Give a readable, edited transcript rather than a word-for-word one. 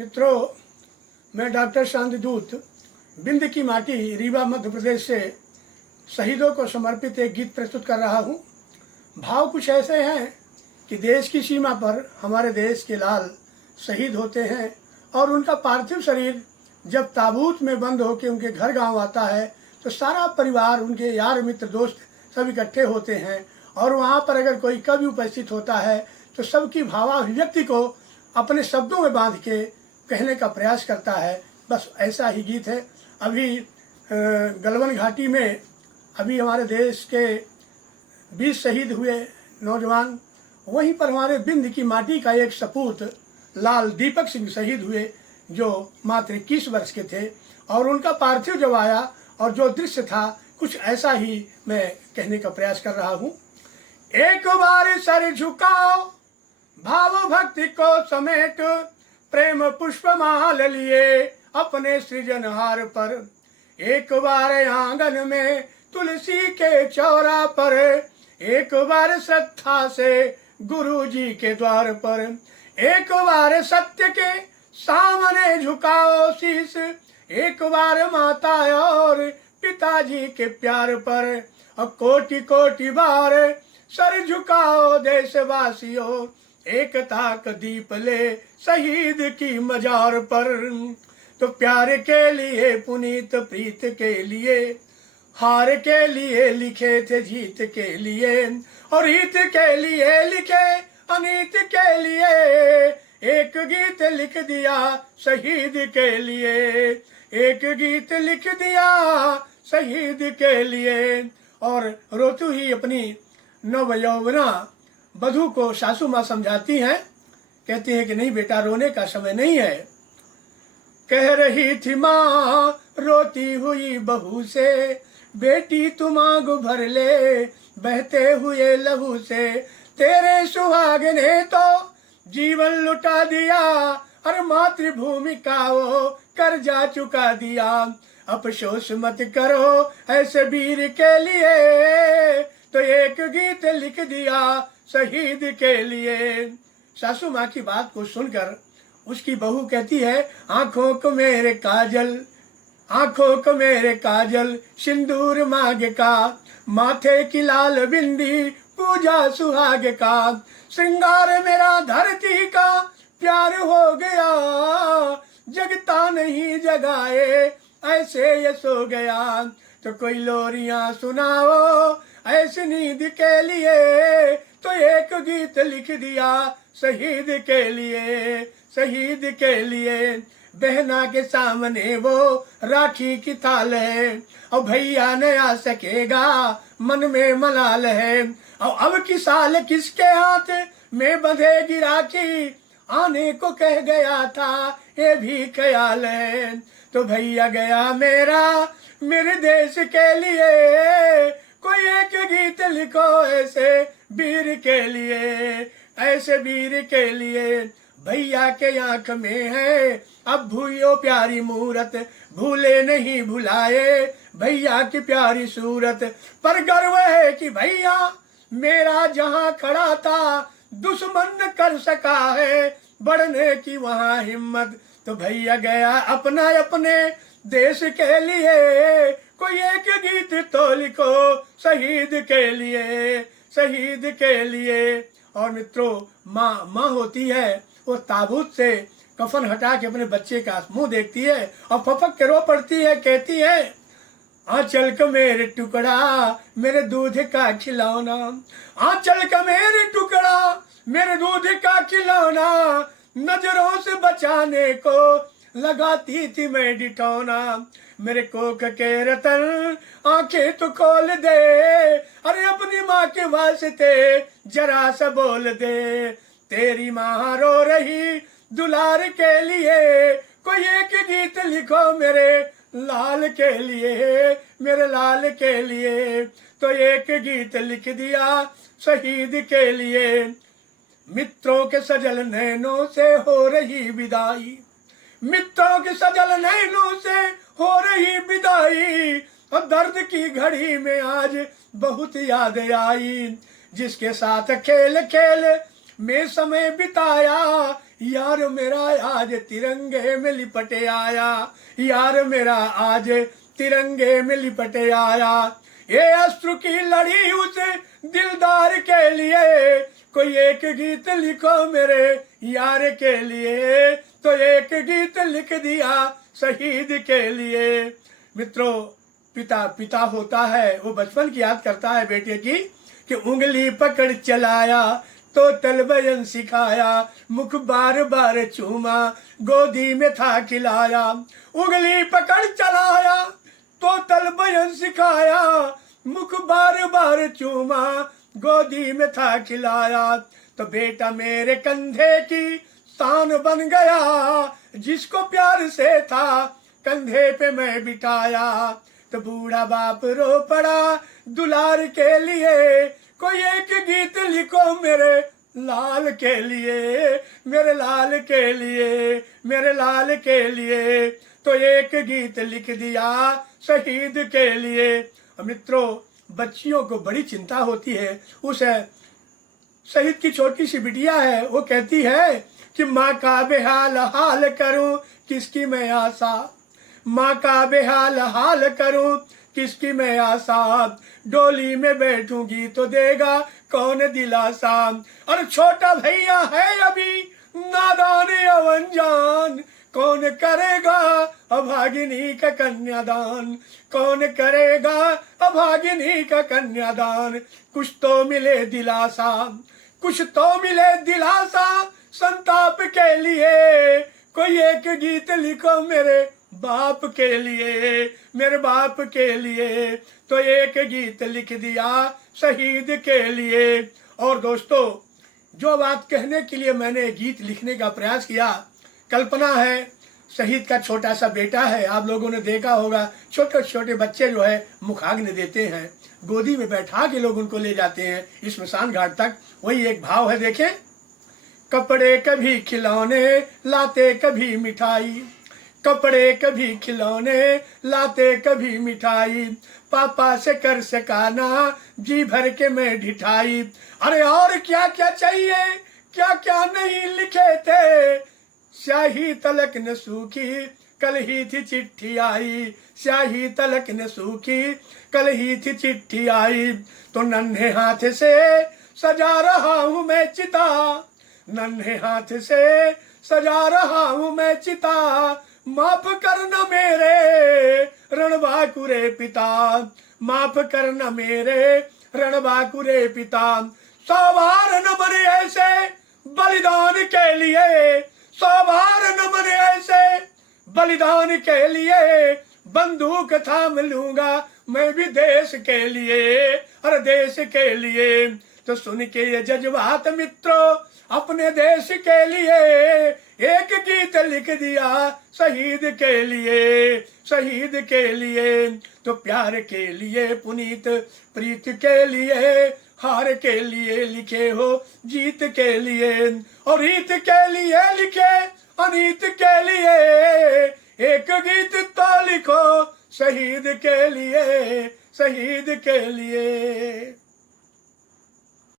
मित्रों, मैं डॉक्टर शांतिदूत बिंद की माटी रीवा मध्य प्रदेश से शहीदों को समर्पित एक गीत प्रस्तुत कर रहा हूँ। भाव कुछ ऐसे हैं कि देश की सीमा पर हमारे देश के लाल शहीद होते हैं और उनका पार्थिव शरीर जब ताबूत में बंद होकर उनके घर गांव आता है तो सारा परिवार, उनके यार मित्र दोस्त सब इकट्ठे होते हैं और वहाँ पर अगर कोई कवि उपस्थित होता है तो सबकी भावाभिव्यक्ति को अपने शब्दों में बांध के कहने का प्रयास करता है। बस ऐसा ही गीत है। अभी गलवन घाटी में अभी हमारे देश के 20 शहीद हुए नौजवान, वहीं पर हमारे बिंद की माटी का एक सपूत लाल दीपक सिंह शहीद हुए जो मात्र 21 वर्ष के थे और उनका पार्थिव जब आया और जो दृश्य था कुछ ऐसा ही मैं कहने का प्रयास कर रहा हूँ। एक बार सर झुकाओ, भाव भक्ति को समेट, प्रेम पुष्पमाल लिए अपने सृजनहार पर। एक बार आंगन में तुलसी के चौरा पर, एक बार श्रद्धा से गुरु जी के द्वार पर, एक बार सत्य के सामने झुकाओ शीश, एक बार माता और पिताजी के प्यार पर, और कोटि कोटि बार सर झुकाओ देशवासियों, एकता का दीप ले शहीद की मजार पर। तो प्यार के लिए पुनीत, प्रीत के लिए, हार के लिए लिखे थे जीत के लिए, और हित के लिए लिखे अनीत के लिए, एक गीत लिख दिया शहीद के लिए, एक गीत लिख दिया शहीद के लिए। और रोतू ही अपनी नवयौवना बधू को सासू माँ समझाती हैं, कहती है कि नहीं बेटा, रोने का समय नहीं है। कह रही थी माँ रोती हुई बहू से, बेटी तुम आग भर ले बहते हुए लहू से, तेरे सुहाग ने तो जीवन लुटा दिया, और मातृभूमि का वो कर्जा चुका दिया। अफसोस मत करो ऐसे वीर के लिए, तो एक गीत लिख दिया शहीद के लिए। सासू माँ की बात को सुनकर उसकी बहू कहती है, आंखों को मेरे काजल, आंखों को मेरे काजल, सिंदूर मांग का, माथे की लाल बिंदी पूजा सुहाग का, श्रृंगार मेरा धरती का प्यार हो गया, जगता नहीं जगाए ऐसे ये सो गया। तो कोई लोरियां सुनाओ ऐसी नींद के लिए, तो एक गीत लिख दिया शहीद के लिए, शहीद के लिए। बहना के सामने वो राखी की थाल है, और भैया न आ सकेगा मन में मलाल है, और अब की साल किसके हाथ में बंधेगी राखी, आने को कह गया था ये भी ख्याल है। तो भैया गया मेरा मेरे देश के लिए, कोई एक गीत लिखो ऐसे वीर के लिए, ऐसे वीर के लिए। भैया के आंख में है अब भूयो प्यारी मूरत, भूले नहीं भुलाए भैया की प्यारी सूरत, पर गर्व है कि भैया मेरा जहां खड़ा था, दुश्मन न कर सका है बढ़ने की वहां हिम्मत। तो भैया गया अपना अपने देश के लिए, कोई एक गीत तो लिखो शहीद के लिए, शहीद के लिए। और मित्रों, माँ होती है, वो ताबूत से कफन हटा के अपने बच्चे का मुंह देखती है और फपक के रो पड़ती है, कहती है, आंचल का मेरे टुकड़ा मेरे दूध का खिलौना, आंचल का मेरे टुकड़ा मेरे दूध का खिलौना, नजरों से बचाने को लगाती थी मैं डिठौना, मेरे कोख के रतन आंखें तो खोल दे, अरे अपनी माँ के वास्ते जरा सा बोल दे, तेरी माँ रो रही दुलार के लिए, कोई एक गीत लिखो मेरे लाल के लिए, मेरे लाल के लिए। तो एक गीत लिख दिया शहीद के लिए। मित्रों के सजल नैनों से हो रही विदाई, मित्रों के सजल नैनों से हो रही विदाई, और दर्द की घड़ी में आज बहुत याद आई, जिसके साथ खेल खेल में समय बिताया, यार मेरा आज तिरंगे में लिपटे आया, यार मेरा आज तिरंगे में लिपटे आया। ये अश्रु की लड़ी उस दिलदार के लिए, कोई एक गीत लिखो मेरे यार के लिए, तो एक गीत लिख दिया शहीद के लिए। मित्रों, पिता पिता होता है, वो बचपन की याद करता है बेटे की कि उंगली पकड़ चलाया तो तलबयन सिखाया, मुख बार बार चूमा गोदी में था खिलाया। उंगली पकड़ चलाया तो तलबयन सिखाया, मुख बार बार चूमा गोदी में था खिलाया। तो बेटा मेरे कंधे की शान बन गया, जिसको प्यार से था कंधे पे मैं बिठाया। तो बूढ़ा बाप रो पड़ा दुलार के लिए, कोई एक गीत लिखो मेरे लाल के लिए, मेरे लाल के लिए, मेरे लाल के लिए। तो एक गीत लिख दिया शहीद के लिए। मित्रों, बच्चियों को बड़ी चिंता होती है। उस शहीद की छोटी सी बिटिया है, वो कहती है कि माँ का बेहाल हाल करूं किसकी मैं आशा, माँ का बेहाल हाल करूं किसकी मैं आशा, डोली में बैठूंगी तो देगा कौन दिलासा। और छोटा भैया है अभी नादान अनजान, कौन करेगा अभागिनी का कन्यादान, कौन करेगा अभागिनी का कन्यादान। कुछ तो मिले दिलासा, कुछ तो मिले दिलासा संताप के लिए, कोई एक गीत लिखो मेरे बाप के लिए, मेरे बाप के लिए। तो एक गीत लिख दिया शहीद के लिए। और दोस्तों, जो बात कहने के लिए मैंने गीत लिखने का प्रयास किया, कल्पना है शहीद का छोटा सा बेटा है। आप लोगों ने देखा होगा छोटे छोटे बच्चे जो है मुखाग्नि देते हैं, गोदी में बैठा के लोग उनको ले जाते हैं स्मशान घाट तक। वही एक भाव है, देखें। कपड़े कभी खिलौने लाते कभी मिठाई, कपड़े कभी खिलौने लाते कभी मिठाई, पापा से कर सकाना जी भर के मैं ढिठाई। अरे और क्या क्या चाहिए, क्या क्या नहीं लिखे थे, स्याही तलक न सूखी कल ही थी चिट्ठी आई, स्याही तलक न सूखी कल ही थी चिट्ठी आई। तो नन्हे हाथ से सजा रहा हूँ मैं चिता, नन्हे हाथ से सजा रहा हूँ मैं चिता, माफ करना मेरे रणबांकुरे पिता, माफ करना मेरे रणबांकुरे पिता। 100 बार न मरे ऐसे बलिदान के लिए, 100 बार न मरे ऐसे बलिदान के लिए, बंदूक थाम लूंगा मैं भी देश के लिए, हर देश के लिए। तो सुन के ये जज्बात मित्रों, अपने देश के लिए एक गीत लिख दिया शहीद के लिए, शहीद के लिए। तो प्यार के लिए पुनीत, प्रीत के लिए, हार के लिए लिखे हो जीत के लिए, और रीत के लिए लिखे अनीत के लिए, एक गीत तो लिखो शहीद के लिए, शहीद के लिए।